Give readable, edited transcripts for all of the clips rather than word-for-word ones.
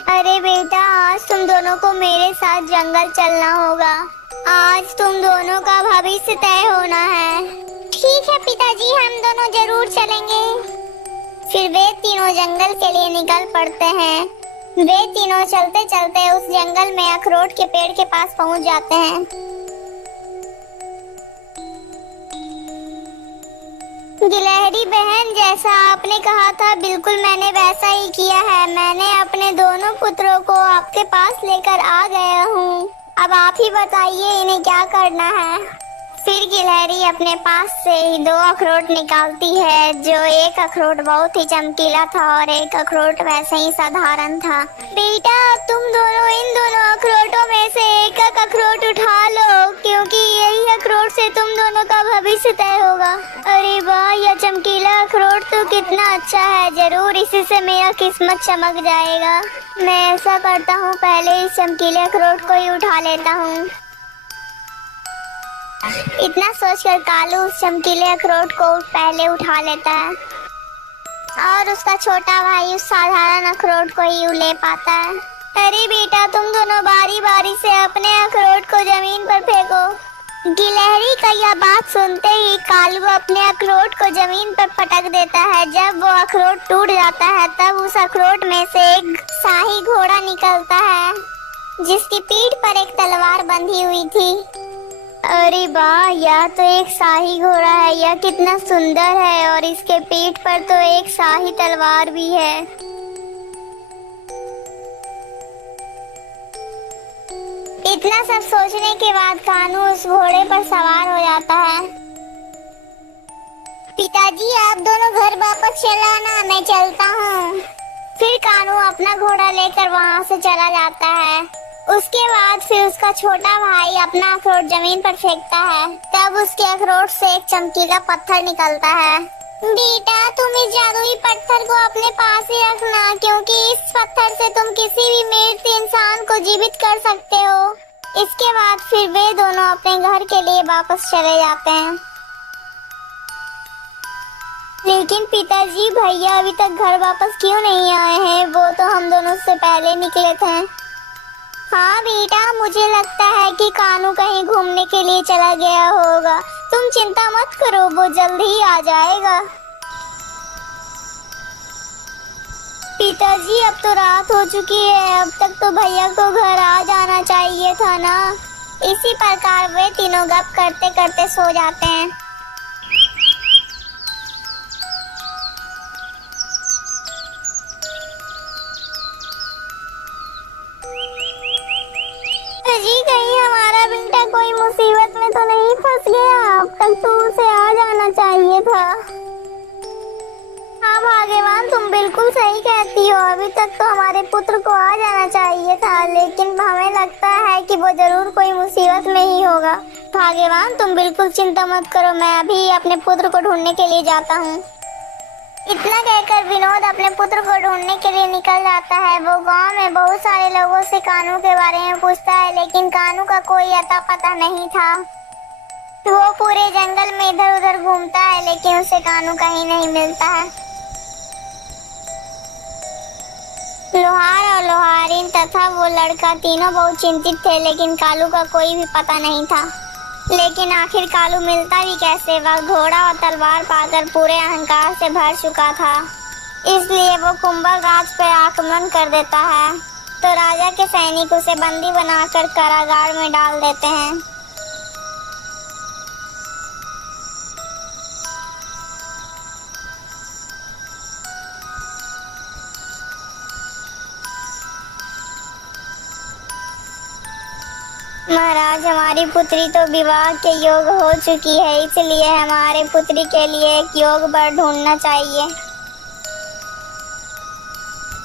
अरे बेटा, आज तुम दोनों को मेरे साथ जंगल चलना होगा। आज तुम दोनों का भविष्य तय होना है। ठीक है पिताजी, हम दोनों जरूर चलेंगे। फिर वे तीनों जंगल के लिए निकल पड़ते हैं। वे तीनों चलते चलते उस जंगल में अखरोट के पेड़ के पास पहुंच जाते हैं। गिलहरी बहन, जैसा आपने कहा था बिल्कुल मैंने वैसा ही किया है। मैंने अपने दोनों पुत्रों को आपके पास लेकर आ गया हूँ। अब आप ही बताइए इन्हें क्या करना है। फिर गिलहरी अपने पास से ही 2 अखरोट निकालती है। जो एक अखरोट बहुत ही चमकीला था और एक अखरोट वैसे ही साधारण था। बेटा, तुम दोनों इन दोनों अखरोटों में से एक एक अखरोट उठा लो, क्योंकि यही अखरोट से तुम दोनों का भविष्य तय होगा। अरे वाह, यह चमकीला अखरोट तो कितना अच्छा है। जरूर इसी से मेरा किस्मत चमक जाएगा। मैं ऐसा करता हूँ, पहले इस चमकीले अखरोट को ही उठा लेता हूँ। इतना सोचकर कालू उस चमकीले अखरोट को पहले उठा लेता है और उसका छोटा भाई उस साधारण अखरोट को ही ले पाता है। अरे बेटा, तुम दोनों बारी बारी से अपने अखरोट को जमीन पर फेंको। गिलहरी का यह बात सुनते ही कालू अपने अखरोट को जमीन पर पटक देता है। जब वो अखरोट टूट जाता है तब उस अखरोट में से एक शाही घोड़ा निकलता है, जिसकी पीठ पर एक तलवार बंधी हुई थी। अरे वाह, यह तो एक शाही घोड़ा है। यह कितना सुंदर है और इसके पीठ पर तो एक शाही तलवार भी है। इतना सब सोचने के बाद कानू उस घोड़े पर सवार हो जाता है। पिताजी, आप दोनों घर वापस चलाना, मैं चलता हूँ। फिर कानू अपना घोड़ा लेकर वहाँ से चला जाता है। उसके बाद फिर उसका छोटा भाई अपना अखरोट जमीन पर फेंकता है। तब उसके अखरोट से एक चमकीला पत्थर निकलता है। बेटा, तुम इस जादुई पत्थर को अपने पास ही रखना, क्योंकि इस पत्थर से तुम किसी भी मृत इंसान को जीवित कर सकते हो। इसके बाद फिर वे दोनों अपने घर के लिए वापस चले जाते हैं। लेकिन पिताजी, भैया अभी तक घर वापस क्यों नहीं आए हैं? वो तो हम दोनों से पहले निकले थे। हाँ बेटा, मुझे लगता है कि कानू कहीं घूमने के लिए चला गया होगा। तुम चिंता मत करो, वो जल्द ही आ जाएगा। पिताजी, अब तो रात हो चुकी है। अब तक तो भैया को घर आ जाना चाहिए था ना। इसी प्रकार वे तीनों गप करते करते सो जाते हैं। जी, कहीं हमारा बेटा कोई मुसीबत में तो नहीं फंस गया? अब तक तो उसे आ जाना चाहिए था। हाँ भाग्यवान, तुम बिल्कुल सही कहती हो। अभी तक तो हमारे पुत्र को आ जाना चाहिए था, लेकिन हमें लगता है कि वो जरूर कोई मुसीबत में ही होगा। भाग्यवान, तुम बिल्कुल चिंता मत करो, मैं अभी अपने पुत्र को ढूंढने के लिए जाता हूँ। इतना कहकर विनोद अपने पुत्र को ढूंढने के लिए निकल जाता है। वो गांव में बहुत सारे लोगों से कानू के बारे में पूछता है, लेकिन कानू का कोई अता पता नहीं था। वो पूरे जंगल में इधर उधर घूमता है, लेकिन उसे कानू कहीं नहीं मिलता है। लोहार और लोहारिन तथा वो लड़का तीनों बहुत चिंतित थे, लेकिन कालू का कोई भी पता नहीं था। लेकिन आखिर कालू मिलता भी कैसे? वह घोड़ा और तलवार पाकर पूरे अहंकार से भर चुका था, इसलिए वो कुंभा गाछ पर आक्रमण कर देता है। तो राजा के सैनिक उसे बंदी बनाकर कारागार में डाल देते हैं। महाराज, हमारी पुत्री तो विवाह के योग हो चुकी है, इसलिए हमारे पुत्री के लिए एक योग वर ढूंढना चाहिए।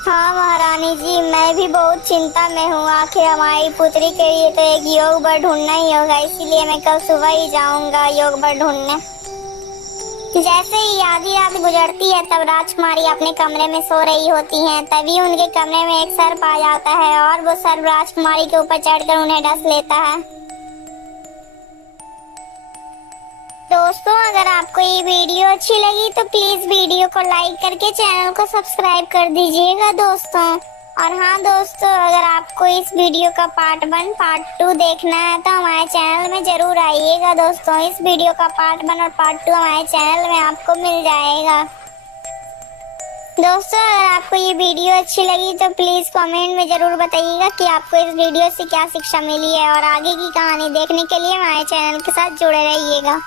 हाँ महारानी जी, मैं भी बहुत चिंता में हूँ। आखिर हमारी पुत्री के लिए तो एक योग वर ढूंढना ही होगा, इसीलिए मैं कल सुबह ही जाऊंगा योग वर ढूंढने। जैसे ही आधी रात गुजरती है तब राजकुमारी अपने कमरे में सो रही होती हैं। तभी उनके कमरे में एक सर्प आ जाता है और वो सर्प राजकुमारी के ऊपर चढ़कर उन्हें डस लेता है। दोस्तों, अगर आपको ये वीडियो अच्छी लगी तो प्लीज वीडियो को लाइक करके चैनल को सब्सक्राइब कर दीजिएगा दोस्तों। और हाँ दोस्तों, अगर आपको इस वीडियो का पार्ट 1 पार्ट 2 देखना है तो हमारे चैनल में जरूर आइएगा दोस्तों। इस वीडियो का पार्ट 1 और पार्ट 2 हमारे चैनल में आपको मिल जाएगा। दोस्तों अगर आपको ये वीडियो अच्छी लगी तो प्लीज़ कमेंट में ज़रूर बताइएगा कि आपको इस वीडियो से क्या शिक्षा मिली है, और आगे की कहानी देखने के लिए हमारे चैनल के साथ जुड़े रहिएगा।